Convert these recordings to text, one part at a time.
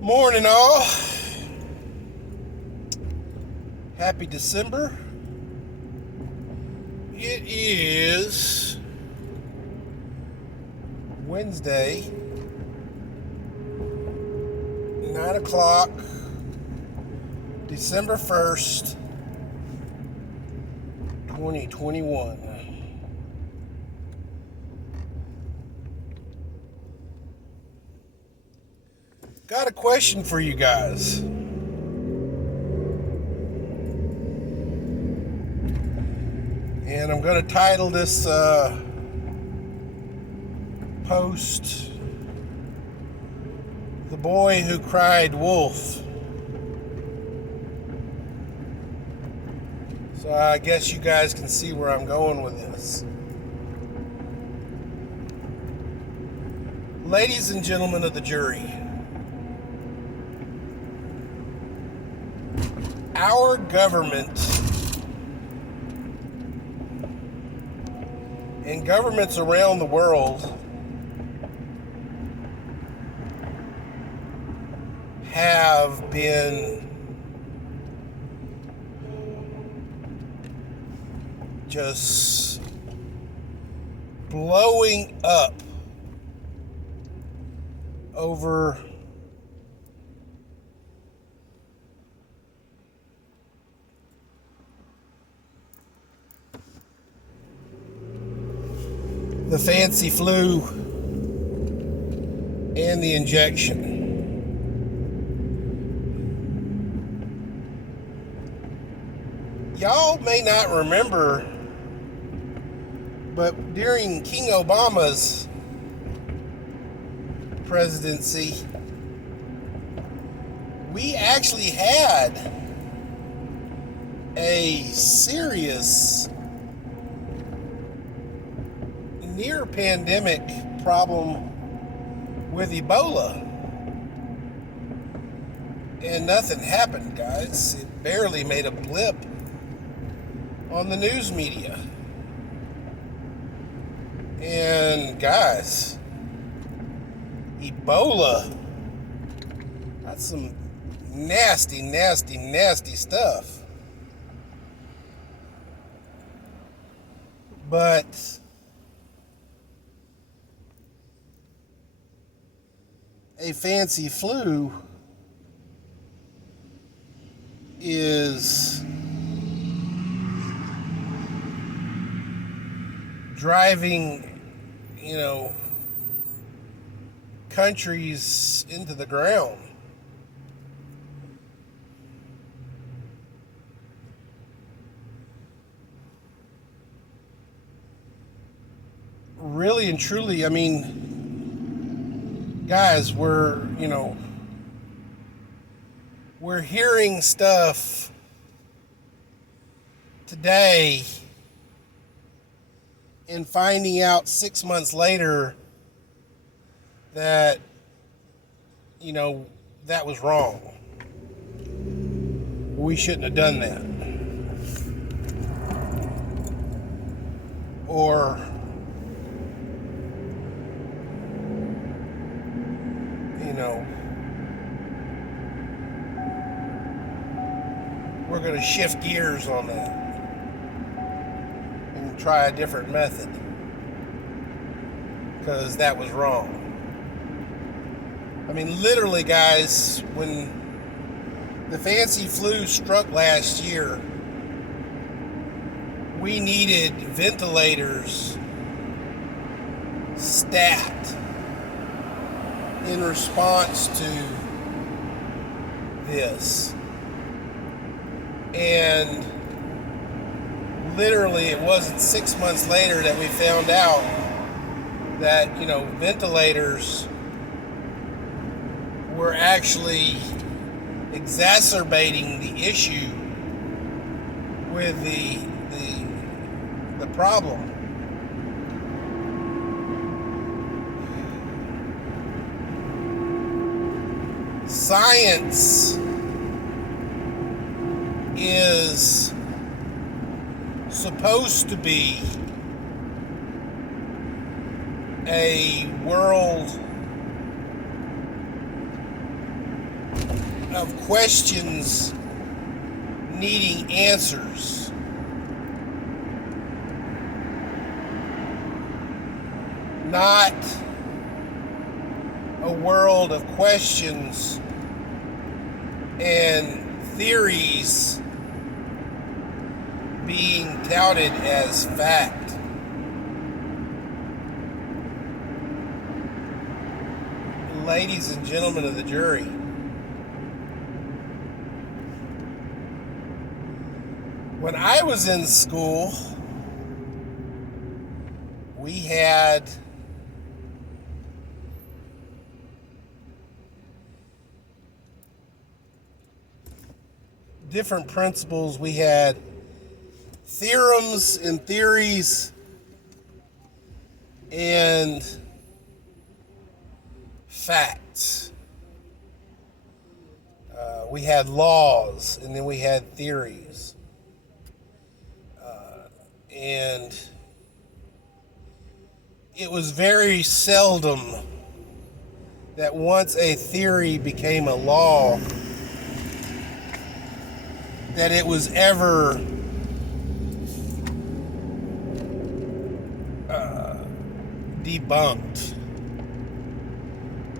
Morning, all. Happy December. It is Wednesday, 9 o'clock, December 1st, 2021. Got a question for you guys. And I'm going to title this post, "The Boy Who Cried Wolf." So I guess you guys can see where I'm going with this. Ladies and gentlemen of the jury, our government and governments around the world have been just blowing up over the fancy flu and the injection. Y'all may not remember, but during King Obama's presidency, we actually had a serious near pandemic problem with Ebola, and nothing happened, guys. It barely made a blip on the news media. And guys, Ebola, that's some nasty, nasty, nasty stuff. But a fancy flu is driving, countries into the ground. Really and truly, guys, we're hearing stuff today and finding out 6 months later that, that was wrong. We shouldn't have done that. Or, we're going to shift gears on that and try a different method because that was wrong. Literally, guys, when the fancy flu struck last year, we needed ventilators stat in response to this. And literally, it wasn't 6 months later that we found out that, ventilators were actually exacerbating the issue with the problem. Science is supposed to be a world of questions needing answers. Not a world of questions and theories being touted as fact. Ladies and gentlemen of the jury, when I was in school, we had different principles. We had theorems and theories and facts. We had laws, and then we had theories. And it was very seldom that once a theory became a law, that it was ever debunked.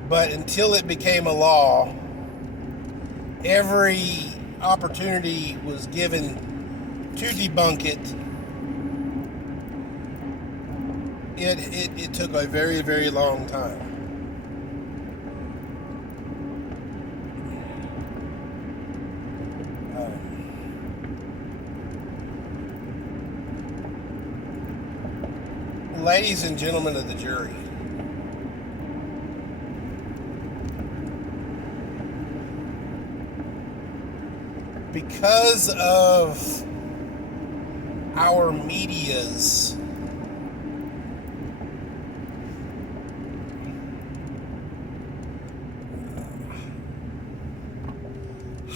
But until it became a law, every opportunity was given to debunk it. It took a very, very long time. Ladies and gentlemen of the jury, because of our media's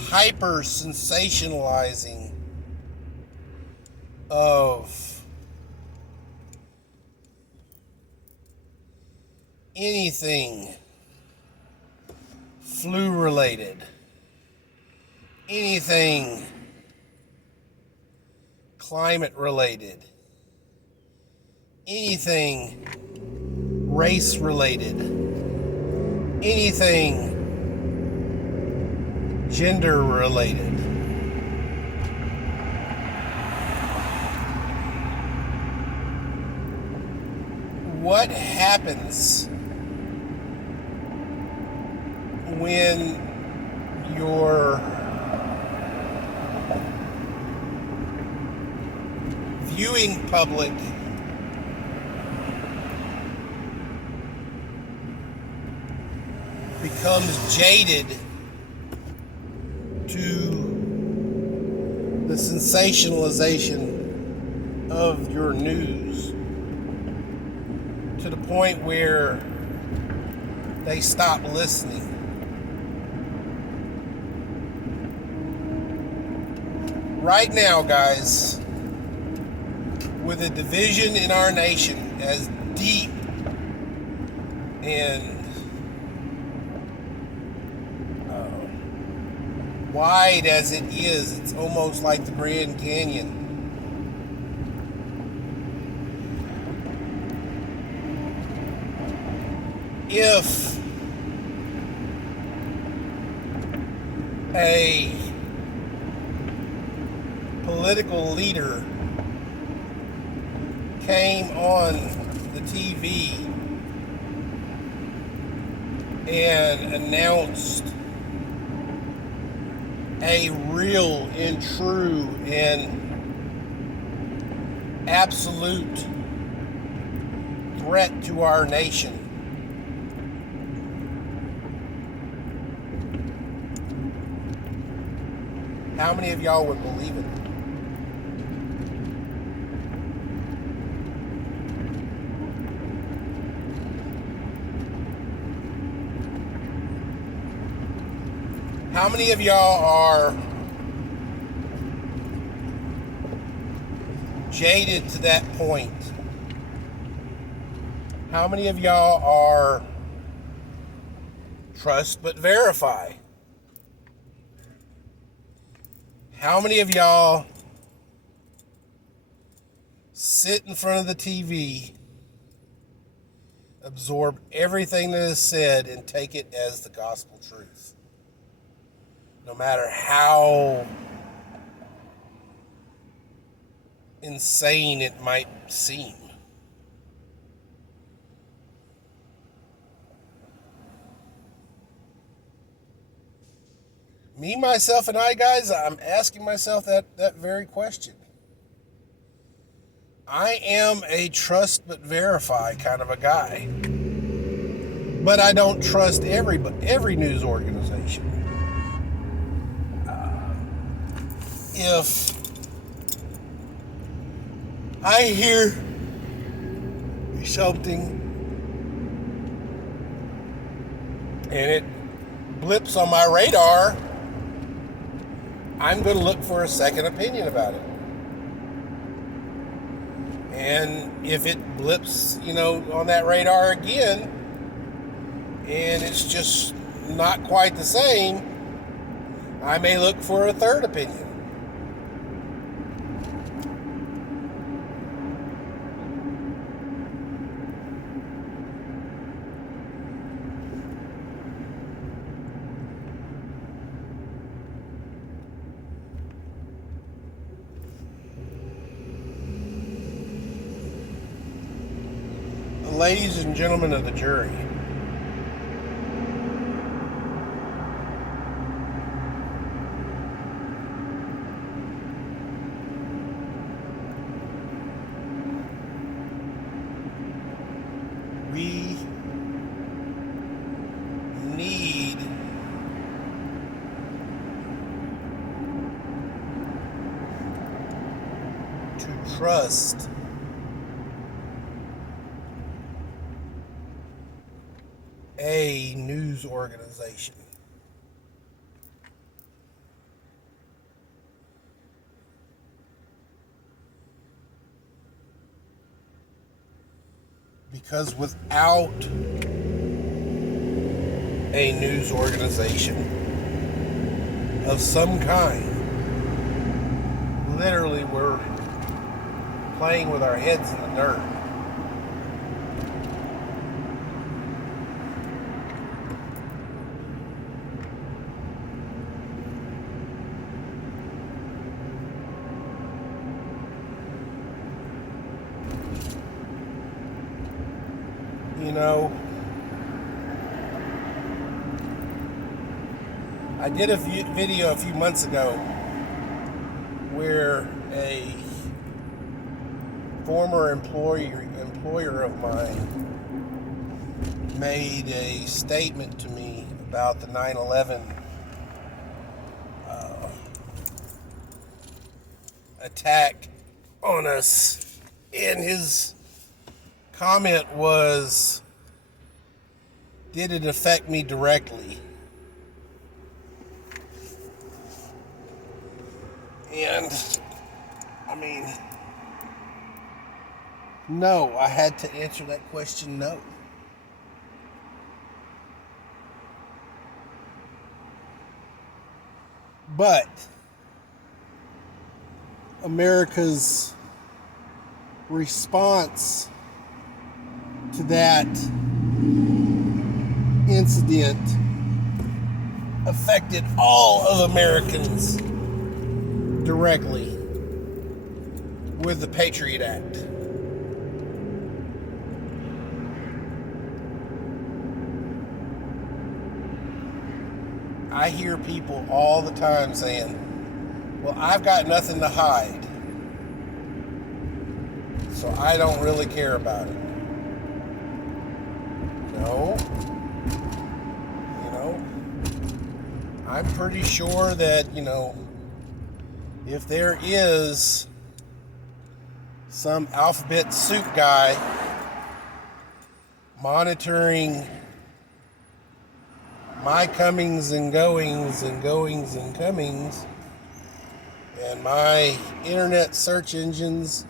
hyper sensationalizing of anything flu related, anything climate related, anything race related, anything gender related. What happens when your viewing public becomes jaded to the sensationalization of your news, to the point where they stop listening? Right now, guys, with a division in our nation as deep and wide as it is, it's almost like the Grand Canyon. If a political leader came on the TV and announced a real and true and absolute threat to our nation, how many of y'all would believe it? How many of y'all are jaded to that point? How many of y'all are trust but verify? How many of y'all sit in front of the TV, absorb everything that is said, and take it as the gospel truth? No matter how insane it might seem. Me, myself, and I, guys, I'm asking myself that very question. I am a trust but verify kind of a guy. But I don't trust every news organization. If I hear something and it blips on my radar, I'm going to look for a second opinion about it. And if it blips, on that radar again, and it's just not quite the same, I may look for a third opinion. Ladies and gentlemen of the jury, we need to trust a news organization. Because without a news organization of some kind, literally we're playing with our heads in the dirt. I did a video a few months ago where a former employer of mine made a statement to me about the 9/11 attack on us, and his comment was, did it affect me directly? And no, I had to answer that question, no. But America's response to that incident affected all of Americans directly with the Patriot Act. I hear people all the time saying, well, I've got nothing to hide, so I don't really care about it. No. I'm pretty sure that, if there is some alphabet soup guy monitoring my comings and goings and goings and comings and my internet search engines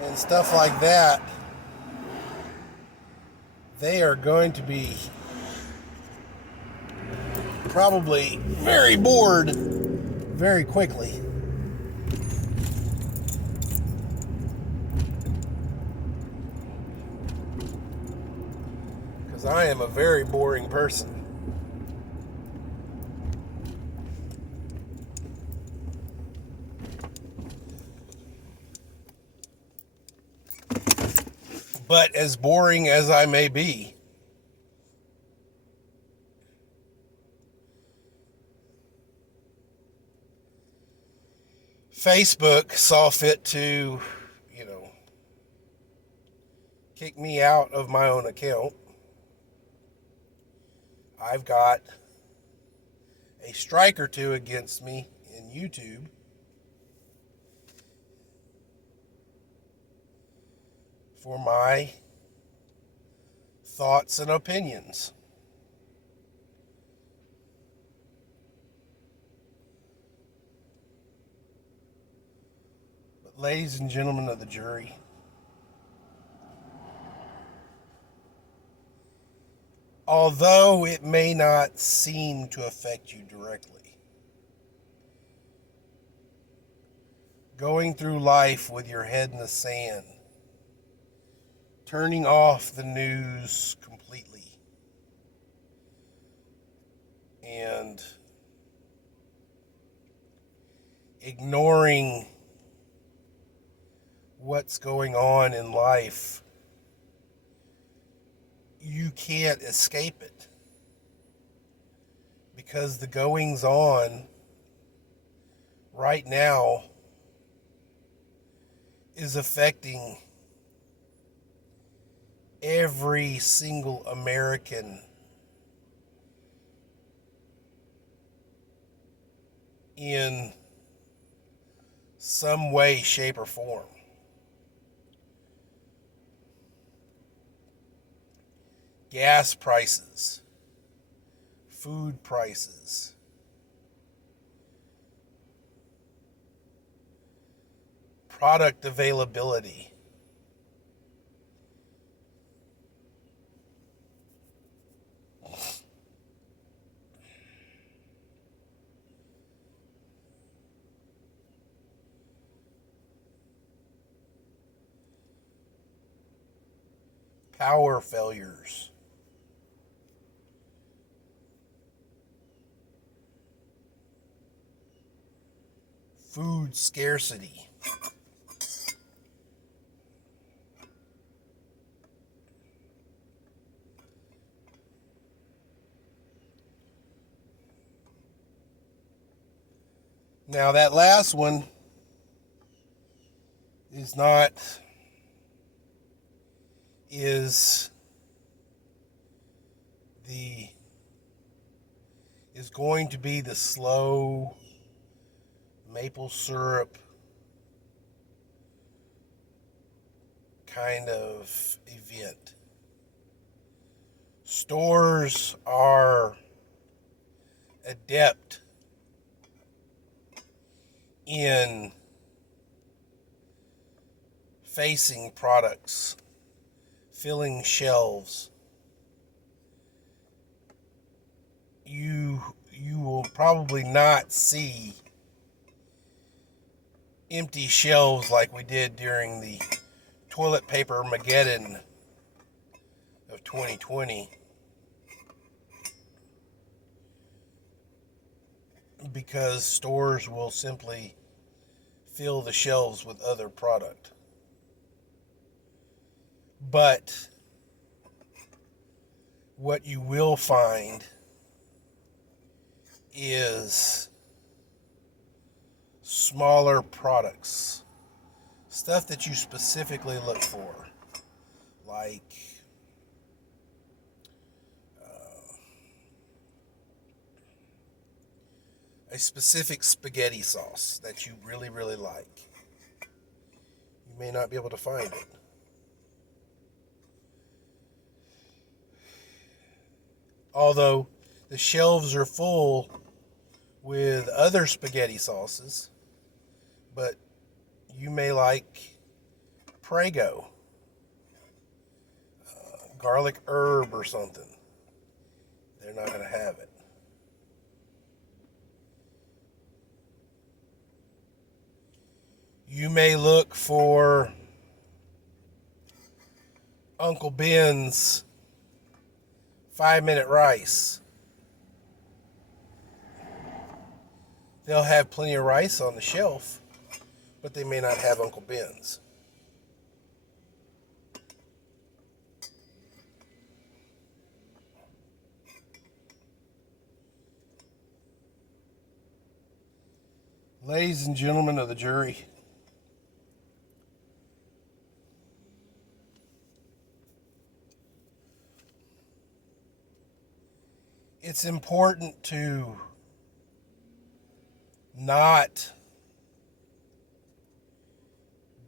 and stuff like that, they are going to be probably very bored very quickly. Because I am a very boring person. But as boring as I may be, Facebook saw fit to, kick me out of my own account. I've got a strike or two against me in YouTube. For my thoughts and opinions. But ladies and gentlemen of the jury, although it may not seem to affect you directly, going through life with your head in the sand, turning off the news completely, and ignoring what's going on in life, you can't escape it. Because the goings on right now is affecting every single American in some way, shape, or form. Gas prices, food prices, product availability, power failures, food scarcity. Now that last one is going to be the slow maple syrup kind of event. Stores are adept in facing products, filling shelves. You will probably not see empty shelves like we did during the toilet paper Mageddon of 2020, because stores will simply fill the shelves with other product. But what you will find is smaller products, stuff that you specifically look for, like a specific spaghetti sauce that you really, really like. You may not be able to find it. Although the shelves are full with other spaghetti sauces, but you may like Prego, garlic herb or something. They're not going to have it. You may look for Uncle Ben's 5-minute rice. They'll have plenty of rice on the shelf, but they may not have Uncle Ben's. Ladies and gentlemen of the jury, it's important to not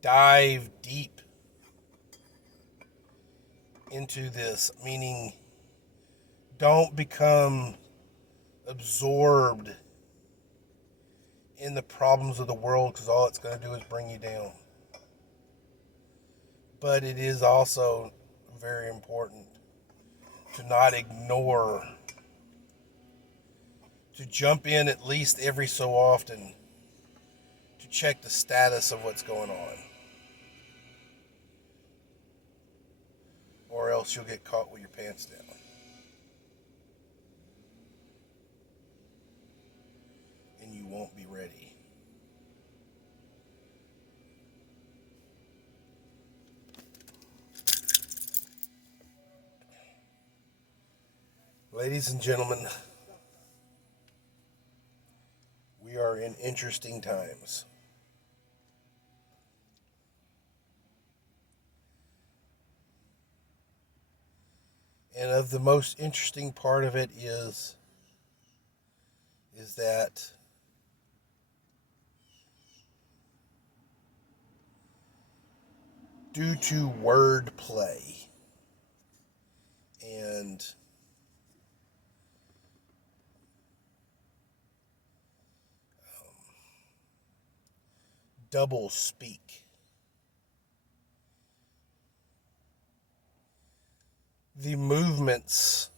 dive deep into this, meaning don't become absorbed in the problems of the world, because all it's going to do is bring you down. But it is also very important to not ignore, to jump in at least every so often to check the status of what's going on. Or else you'll get caught with your pants down. And you won't be ready. Ladies and gentlemen, we are in interesting times. And of the most interesting part of it is that due to wordplay and double speak, the movements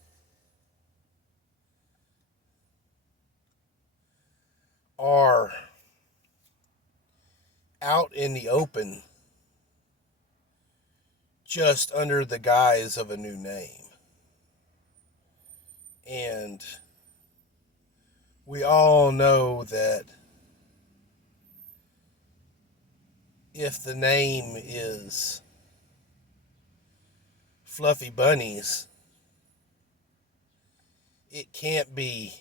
are out in the open just under the guise of a new name. And we all know that if the name is Fluffy Bunnies, it can't be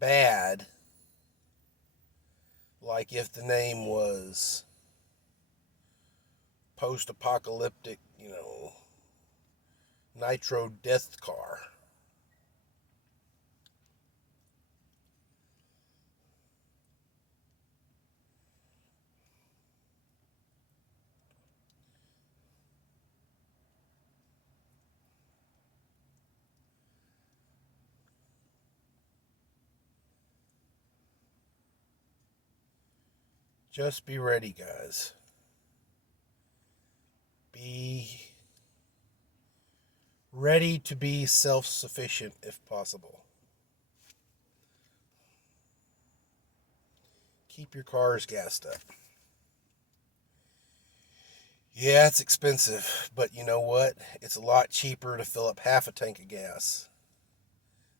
bad like if the name was post-apocalyptic, Nitro Death Car. Just be ready, guys. Be ready to be self-sufficient if possible. Keep your cars gassed up. Yeah, it's expensive, but you know what? It's a lot cheaper to fill up half a tank of gas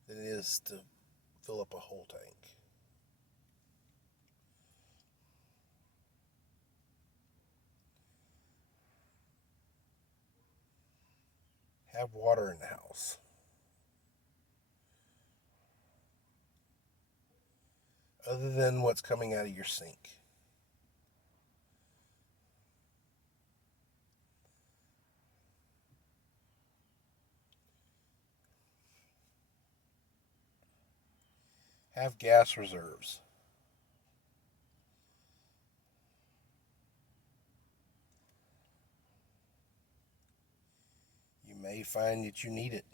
than it is to fill up a whole tank. Have water in the house. Other than what's coming out of your sink. Have gas reserves. You may find that you need it.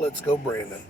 Let's go, Brandon.